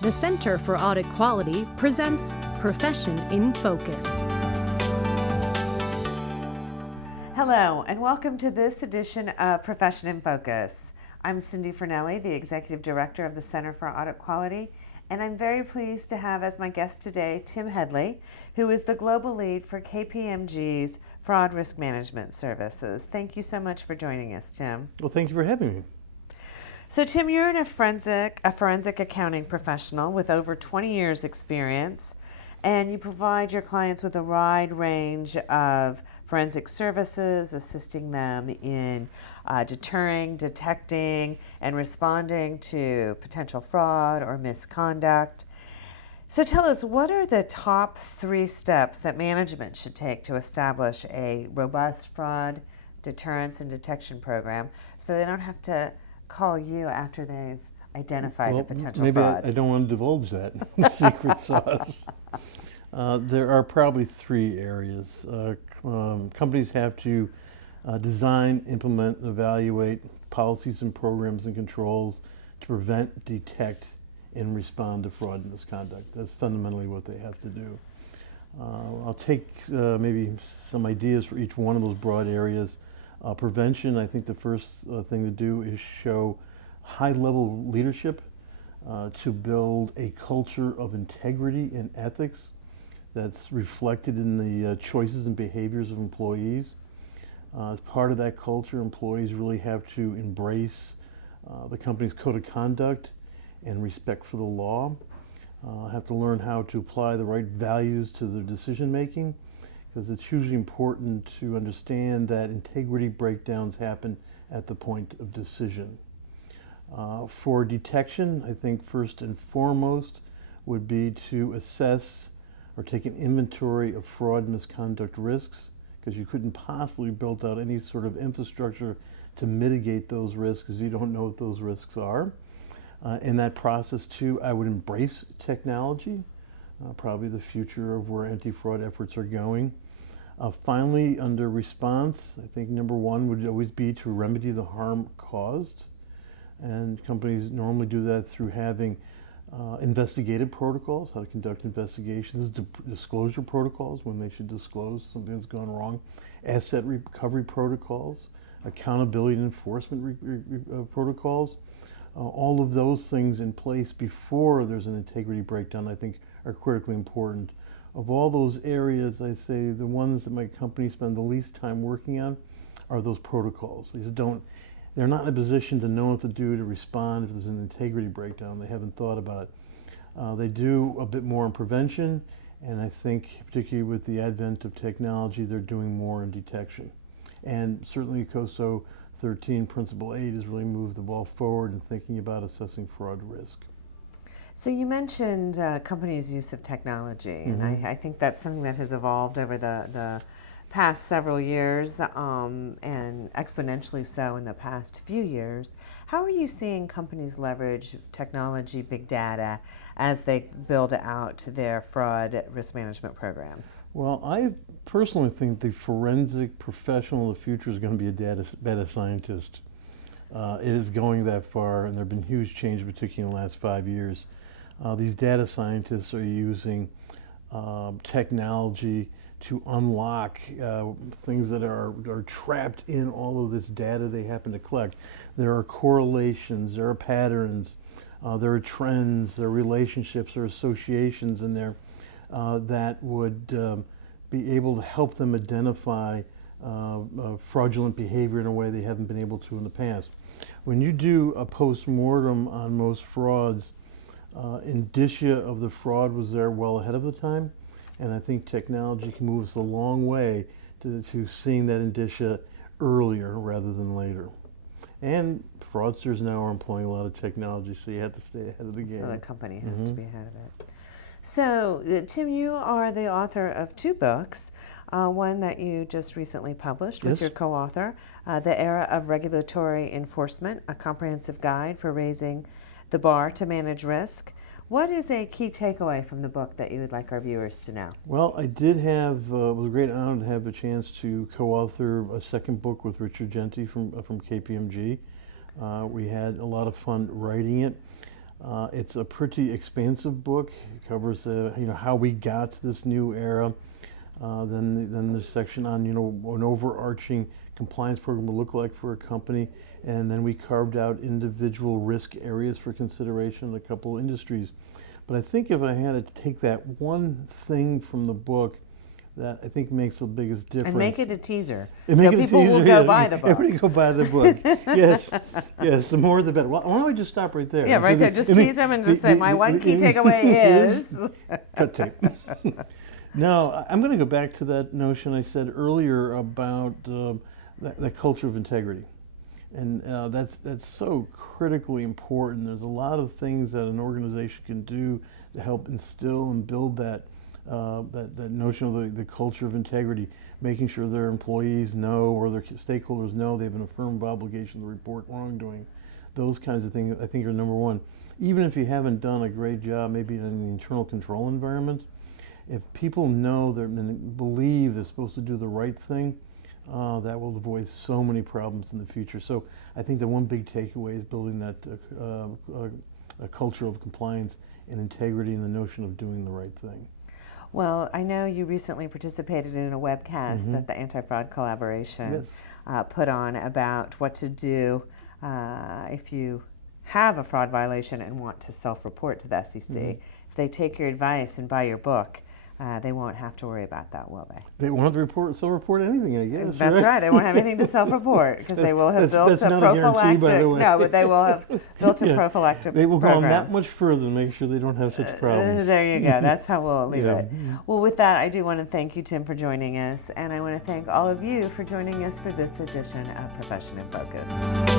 The Center for Audit Quality presents Profession in Focus. Hello, and welcome to this edition of Profession in Focus. I'm Cindy Fernelli, the Executive Director of the Center for Audit Quality, and I'm very pleased to have as my guest today Tim Hedley, who is the Global Lead for KPMG's Fraud Risk Management Services. Thank you so much for joining us, Tim. Well, thank you for having me. So, Tim, you're a forensic accounting professional with over 20 years experience, and you provide your clients with a wide range of forensic services, assisting them in deterring, detecting, and responding to potential fraud or misconduct. So tell us, what are the top 3 steps that management should take to establish a robust fraud deterrence and detection program so they don't have to call you after they've identified a potential fraud? Maybe I don't want to divulge that secret sauce. There are probably 3 areas. Companies have to design, implement, and evaluate policies and programs and controls to prevent, detect, and respond to fraud and misconduct. That's fundamentally what they have to do. I'll take maybe some ideas for each one of those broad areas. Prevention, I think the first thing to do is show high-level leadership to build a culture of integrity and ethics that's reflected in the choices and behaviors of employees. As part of that culture, employees really have to embrace the company's code of conduct and respect for the law. Have to learn how to apply the right values to their decision making, because it's hugely important to understand that integrity breakdowns happen at the point of decision. For detection, I think first and foremost would be to assess or take an inventory of fraud and misconduct risks, because you couldn't possibly build out any sort of infrastructure to mitigate those risks if you don't know what those risks are. In that process too, I would embrace technology, probably the future of where anti-fraud efforts are going. Finally, under response, I think number 1 would always be to remedy the harm caused. And companies normally do that through having investigative protocols, how to conduct investigations, disclosure protocols when they should disclose something that's gone wrong, asset recovery protocols, accountability and enforcement protocols. All of those things in place before there's an integrity breakdown, I think, are critically important. Of all those areas, I say the ones that my company spend the least time working on are those protocols. They're not in a position to know what to do to respond if there's an integrity breakdown. They haven't thought about it. They do a bit more in prevention, and I think particularly with the advent of technology, they're doing more in detection. And certainly COSO 13 Principle 8 has really moved the ball forward in thinking about assessing fraud risk. So you mentioned companies' use of technology, and I think that's something that has evolved over the past several years, and exponentially so in the past few years. How are you seeing companies leverage technology, big data, as they build out their fraud risk management programs? Well, I personally think the forensic professional of the future is going to be a data scientist. It is going that far, and there have been huge changes, particularly in the last 5 years. These data scientists are using technology to unlock things that are trapped in all of this data they happen to collect. There are correlations, there are patterns, there are trends, there are relationships, there are associations in there that would be able to help them identify fraudulent behavior in a way they haven't been able to in the past. When you do a post-mortem on most frauds, indicia of the fraud was there well ahead of the time, and I think technology can move us a long way to seeing that indicia earlier rather than later. And fraudsters now are employing a lot of technology, so you have to stay ahead of the game. So the company has to be ahead of it. So, Tim, you are the author of 2 books, one that you just recently published with your co-author, The Era of Regulatory Enforcement, a comprehensive guide for raising the bar to manage risk. What is a key takeaway from the book that you would like our viewers to know? Well, I did have, it was a great honor to have a chance to co-author a second book with Richard Genty from KPMG. We had a lot of fun writing it. It's a pretty expansive book. It covers how we got to this new era. Then there's a section on an overarching compliance program will look like for a company, and then we carved out individual risk areas for consideration in a couple of industries. But I think if I had to take that one thing from the book that I think makes the biggest difference. And make it a teaser. And So make it a people will teaser, go yeah, buy the book. Everybody go buy the book. Yes, the more the better. Why don't we just stop right there? Yeah, right there. Just tease them and just say, my one key takeaway is. Cut tape. Now, I'm going to go back to that notion I said earlier about that culture of integrity. And that's so critically important. There's a lot of things that an organization can do to help instill and build that notion of the culture of integrity, making sure their employees know or their stakeholders know they have an affirmative obligation to report wrongdoing. Those kinds of things I think are number one. Even if you haven't done a great job maybe in the internal control environment, if people know and believe they're supposed to do the right thing, that will avoid so many problems in the future. So I think the one big takeaway is building that a culture of compliance and integrity and the notion of doing the right thing. Well, I know you recently participated in a webcast that the Anti-Fraud Collaboration put on about what to do if you have a fraud violation and want to self-report to the SEC. If they take your advice and buy your book, they won't have to worry about that, will they? They won't have to self-report anything, I guess. That's right. They won't have anything to self-report because they will have built a prophylactic. No, but they will have built a prophylactic They will program. go that much further to make sure they don't have such problems. There you go. That's how we'll leave it. Well, with that, I do want to thank you, Tim, for joining us, and I want to thank all of you for joining us for this edition of Profession in Focus.